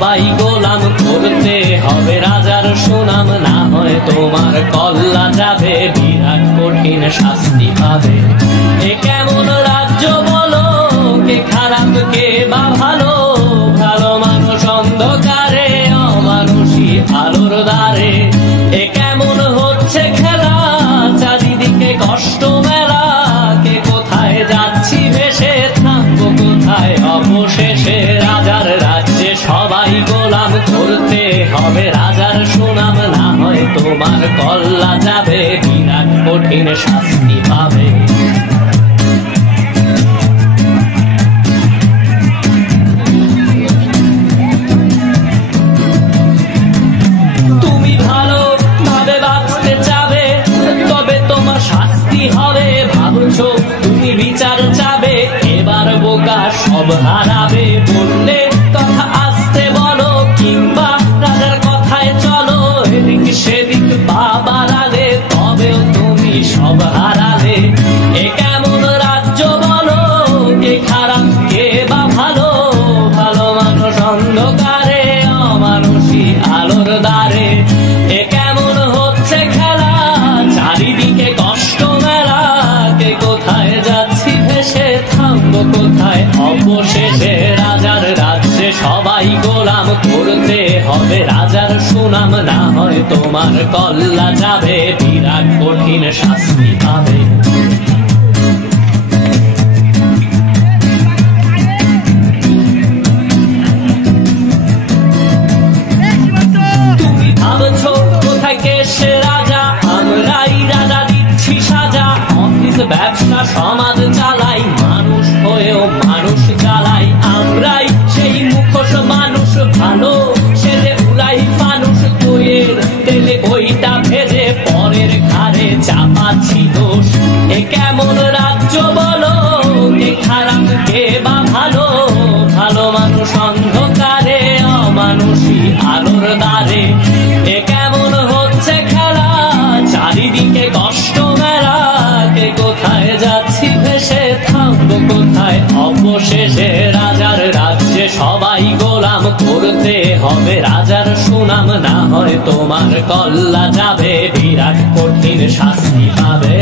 সবাই গোলাম, করতে হবে রাজার সুনাম, না হয় তোমার কল্লা যাবে, বিরাট কঠিন শাস্তি পাবে। এ কেমন রাজ্য বলো, কে খারাপ কে বা ভালো, ভালো মানুষ অন্ধকারে, অমানুষী আলোর দ্বারে। এ কেমন হচ্ছে খেলা, চারিদিকে কষ্ট মেলা, কে কোথায় যাচ্ছি ভেসে, থামবো কোথায় অবশেষে। রাজার রাজ্যে সবাই গোলাম, করতে হবে রাজার সুনাম, না হয় তোমার কল্লা যাবে, বিরাট কঠিন শাস্তি পাবে। তুমি ভালো ভাবে বাঁচতে চাবে, তবে তোমার শাস্তি হবে। ভাবছো তুমি বিচার চাবে, এবার বোকা সব হারাবে। বললে কথা আসতে বলো, কিংবা রাজার কথায় চলো, এদিক সেদিক বাবার আগে, তবেও তুমি সব হারালে। এ কেমন রাজ্য বলো, কে খারাপ কে বা ভালো, ভালো মানুষ অন্ধকারে, অমানুষী আলোর দ্বারে। এ কেমন হচ্ছে খেলা, চারিদিকে কষ্ট মেলা, কে কোথায় যাচ্ছি ভেসে, থামবো কোথায় অবশেষে। রাজার রাজ্যে সবাই গোলাম, করতে হবে রাজার সুনাম, না হয় তোমার কল্লা যাবে, বিরাট কঠিন শাস্তি পাবে। তুমি ভাবছো কোথায় কে সে রাজা, আমরাই রাজা দিচ্ছি সাজা। অফিস ব্যবসা সমাজ চালাই, মানুষ হয়েও মানুষ জ্বালাই। আমরাই সেই মুখোশ মানুষ, ভালো সেজে উড়াই মানুষ। দইয়ের তেলে বইটা ভেজে, পরের ঘাড়ে চাপাচ্ছি দোষ। এ কেমন রাজ্য বলো, কে খারাপ কে বা ভালো, ভালো মানুষ অন্ধকারে, অমানুষী আলোর দ্বারে। এ কেমন হচ্ছে খেলা, চারিদিকে কষ্ট মেলা, কে কোথায় যাচ্ছি ভেসে, থামবো কোথায় অবশেষে। রাজার রাজ্যে সবাই গোলাম, করতে হবে রাজার সুনাম, না হয় তোমার কল্লা যাবে, বিরাট কঠিন শাস্তি পাবে।